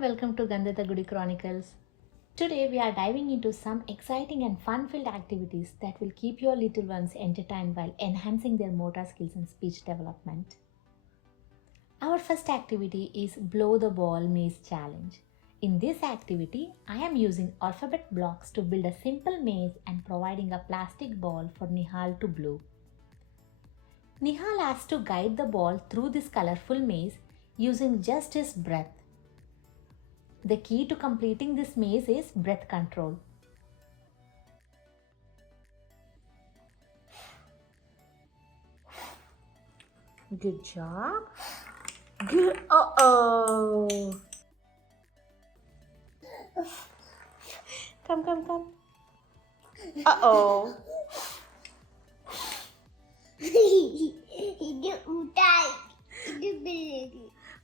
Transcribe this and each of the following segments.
and welcome to Gandhata Gudi Chronicles. Today we are diving into some exciting and fun-filled activities that will keep your little ones entertained while enhancing their motor skills and speech development. Our first activity is Blow the Ball Maze Challenge. In this activity, I am using alphabet blocks to build a simple maze and providing a plastic ball for Nihal to blow. Nihal has to guide the ball through this colorful maze using just his breath. The key to completing this maze is breath control. Good job. Good. Uh-oh. Come. Uh-oh.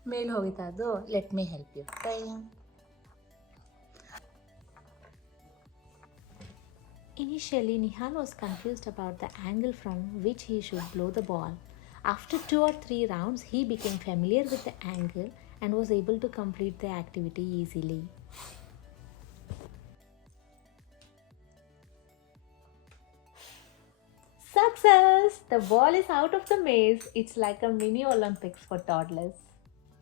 Mail ho gaya tha. Let me help you. Initially, Nihal was confused about the angle from which he should blow the ball. After 2 or 3 rounds, he became familiar with the angle and was able to complete the activity easily. Success! The ball is out of the maze. It's like a mini Olympics for toddlers.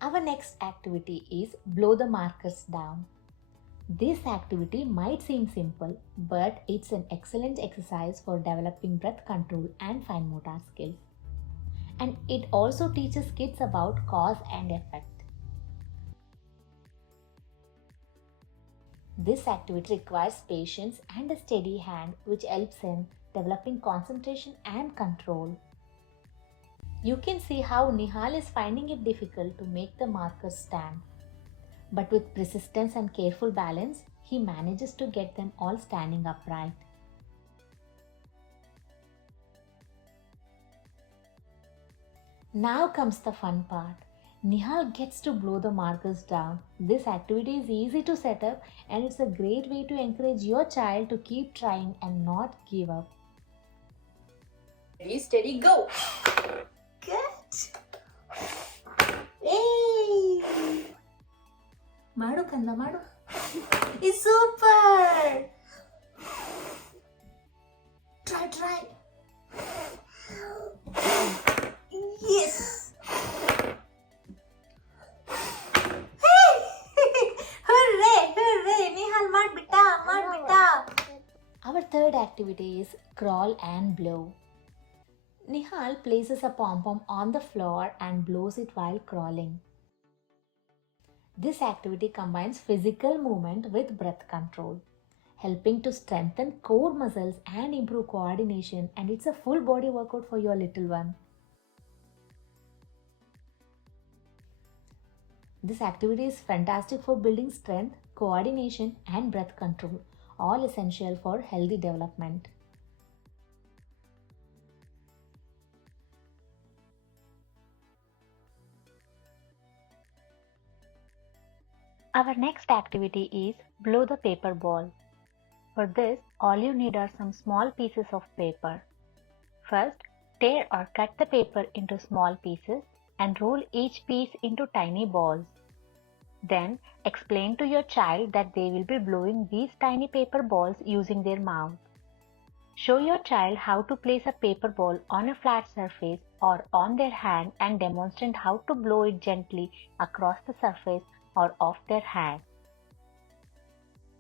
Our next activity is blow the markers down. This activity might seem simple, but it's an excellent exercise for developing breath control and fine motor skills. And it also teaches kids about cause and effect. This activity requires patience and a steady hand, which helps in developing concentration and control. You can see how Nihal is finding it difficult to make the markers stand. But with persistence and careful balance, he manages to get them all standing upright. Now comes the fun part. Nihal gets to blow the markers down. This activity is easy to set up and it's a great way to encourage your child to keep trying and not give up. Ready, steady, go! Good! Hey! Madu kanda madu. It's super! Try. Yes! Hey! Hooray! Nihal, mad bita. Our third activity is crawl and blow. Nihal places a pom-pom on the floor and blows it while crawling. This activity combines physical movement with breath control, helping to strengthen core muscles and improve coordination, and it's a full body workout for your little one. This activity is fantastic for building strength, coordination, and breath control, all essential for healthy development. Our next activity is blow the paper ball. For this, all you need are some small pieces of paper. First, tear or cut the paper into small pieces and roll each piece into tiny balls. Then, explain to your child that they will be blowing these tiny paper balls using their mouth. Show your child how to place a paper ball on a flat surface or on their hand and demonstrate how to blow it gently across the surface or off their hand.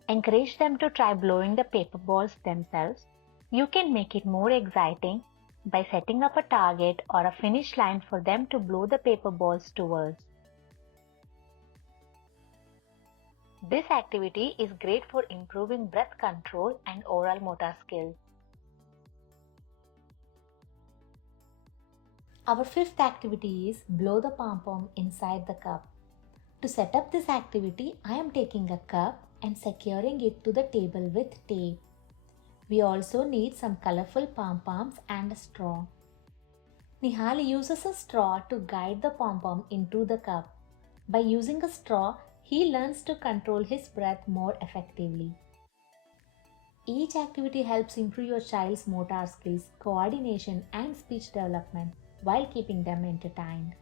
Encourage them to try blowing the paper balls themselves. You can make it more exciting by setting up a target or a finish line for them to blow the paper balls towards. This activity is great for improving breath control and oral motor skills. Our fifth activity is blow the pom-pom inside the cup. To set up this activity, I am taking a cup and securing it to the table with tape. We also need some colorful pom-poms and a straw. Nihal uses a straw to guide the pom-pom into the cup. By using a straw, he learns to control his breath more effectively. Each activity helps improve your child's motor skills, coordination, and speech development while keeping them entertained.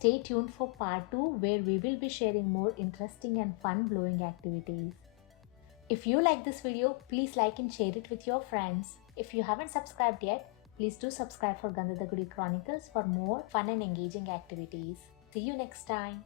Stay tuned for part 2 where we will be sharing more interesting and fun blowing activities. If you like this video, please like and share it with your friends. If you haven't subscribed yet, please do subscribe for Gandhadagudi Chronicles for more fun and engaging activities. See you next time.